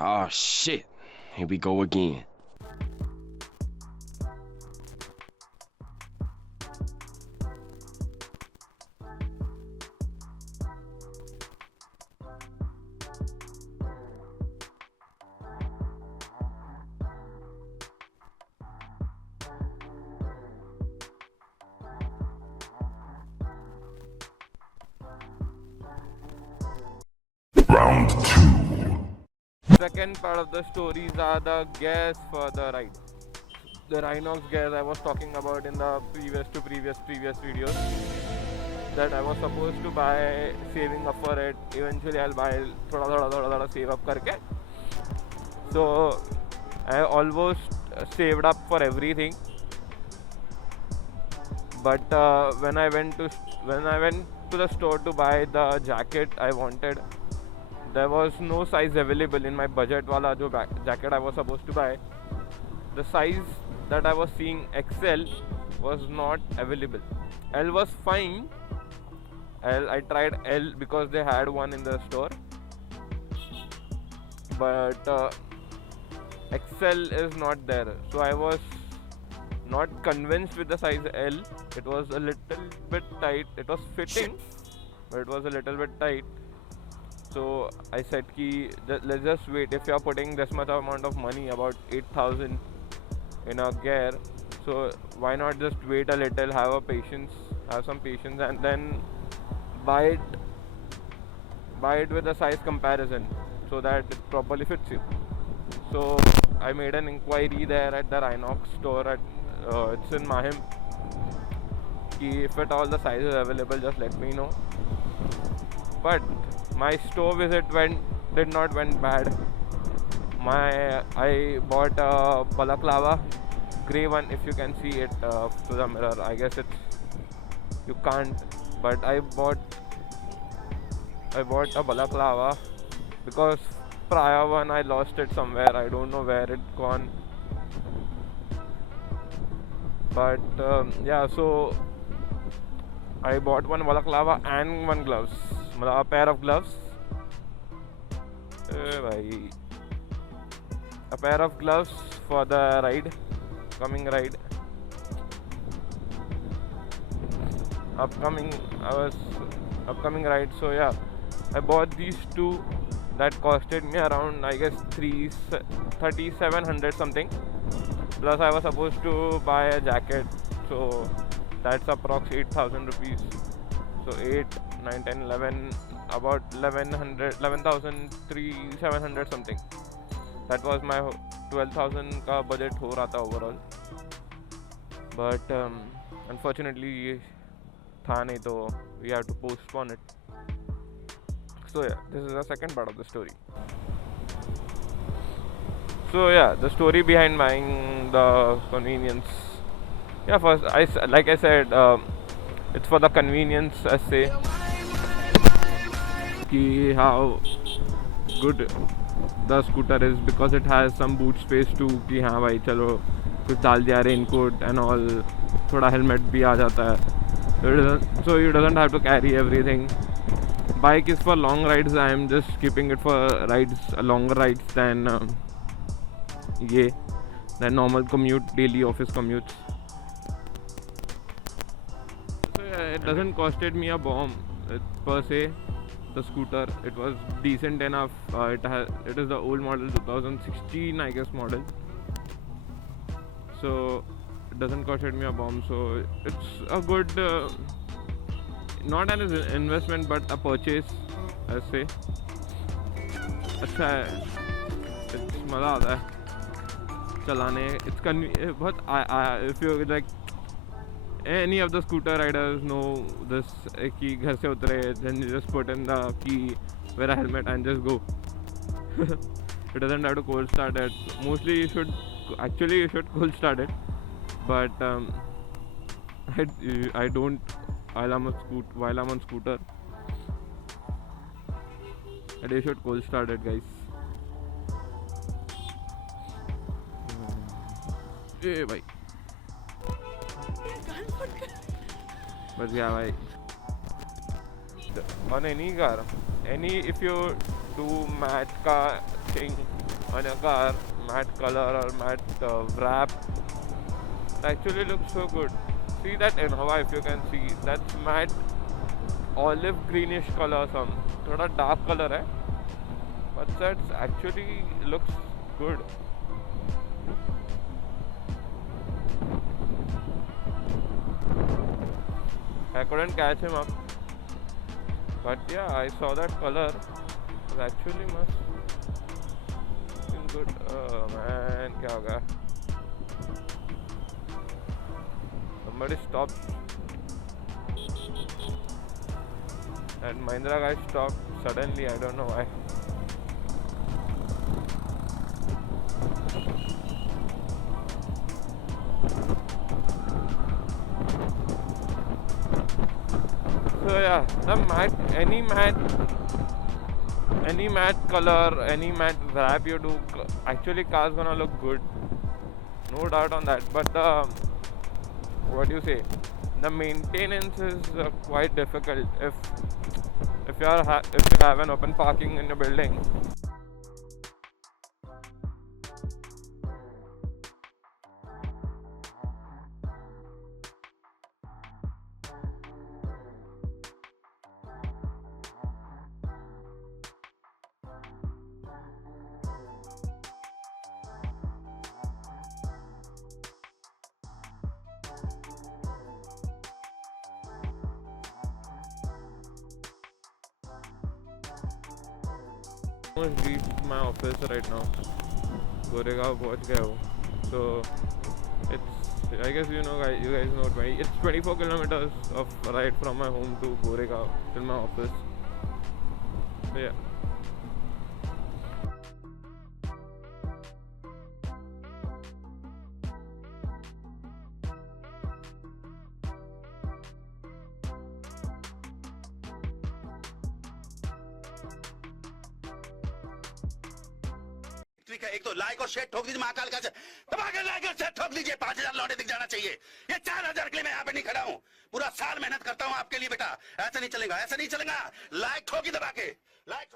Oh shit. Here we go again. Round 2. Second part of the stories are the gears for the ride. The Rhinox gears I was talking about in the previous videos that I was supposed to buy, saving up for it. Eventually I'll buy thoda save up करके. So I almost saved up for everything. But when I went to the store to buy the jacket I wanted, there was no size available in my budget wala jo jacket I was supposed to buy. The size that I was seeing XL was not available. L was fine. I tried L because they had one in the store, but XL is not there. So I was not convinced with the size L. It was a little bit tight. It was fitting, but it was a little bit tight. So I said ki let's just wait. If you are putting this much amount of money, about 8,000 in a gear, so why not just wait a little, have some patience, and then buy it with a size comparison so that it properly fits you. So I made an inquiry there at the Rhinox store at it's in Mahim. Ki if at all the size is available, just let me know. But my store visit did not went bad. I bought a balaclava, grey one. If you can see it through the mirror, I guess you can't. But I bought a balaclava because prior one I lost it somewhere. I don't know where it gone. But yeah, so I bought one balaclava and one gloves. A pair of gloves. A pair of gloves for the upcoming ride. So yeah, I bought these two. That costed me around, I guess, 3,700 something. Plus I was supposed to buy a jacket, so that's approx 8,000 rupees. So 8, 9, 10, 11, about 11,700 something. That was my 12,000 ka budget ho raha tha overall. But unfortunately tha nahi, to we have to postpone it. So yeah, this is the second part of the story. So yeah, the story behind buying the convenience. Yeah, first like I said, it's for the convenience, I say. Ki how good the scooter is because it has some boot space too. कि हाँ भाई चलो कुछ डाल दिया, raincoat and all, थोड़ा helmet भी आ जाता है. So you doesn't have to carry everything. Bike is for long rides. I am just keeping it for longer rides than normal commute, daily office commutes. So yeah, it doesn't costed me a bomb per se. The scooter, it was decent enough. It is the old model, 2016 I guess model. So it doesn't costed me a bomb. So it's a good, not an investment but a purchase, I say. अच्छा है, मज़ा आता है चलाने. It's बहुत if you like, any of the scooter riders know this, कि घर से उतरे, then you just put in the key, wear a helmet and just go. It doesn't have to cold start it. Mostly you should cold start it, but I don't while I'm on scooter. And you should cold start it, guys. Hey, bhai. But yeah, bhai. On any car, if you do match ka thing, on your car, matte color or matte wrap. It actually looks so good. See that Innova, if you can see, that's matte olive greenish color, some थोड़ा dark color है, but that actually looks good. I couldn't catch him up, but yeah, I saw that color. It was actually must good. Oh man, क्या हो गया? Somebody stopped. That Mahindra guy stopped suddenly. I don't know why. So yeah, the matte, any matte color, any matte wrap you do, actually car's gonna look good, no doubt on that. But what do you say? The maintenance is quite difficult if you have an open parking in your building. Almost reached my office right now. Goregaon पहुंच गया हूँ. So it's, I guess you guys know, it's 24 kilometers of ride from my home to Goregaon till my office. So yeah. एक तो like और share ठोक दीजिए, महाकाल का दबा के लाइक और शेयर ठोक दीजिए. 5,000 लौटे दिख जाना चाहिए. ये 4,000 के लिए मैं यहाँ पे नहीं खड़ा हूँ. पूरा साल मेहनत करता हूँ आपके लिए बेटा. ऐसा नहीं चलेगा, ऐसा नहीं चलेगा. लाइक ठोकी दबा के, लाइक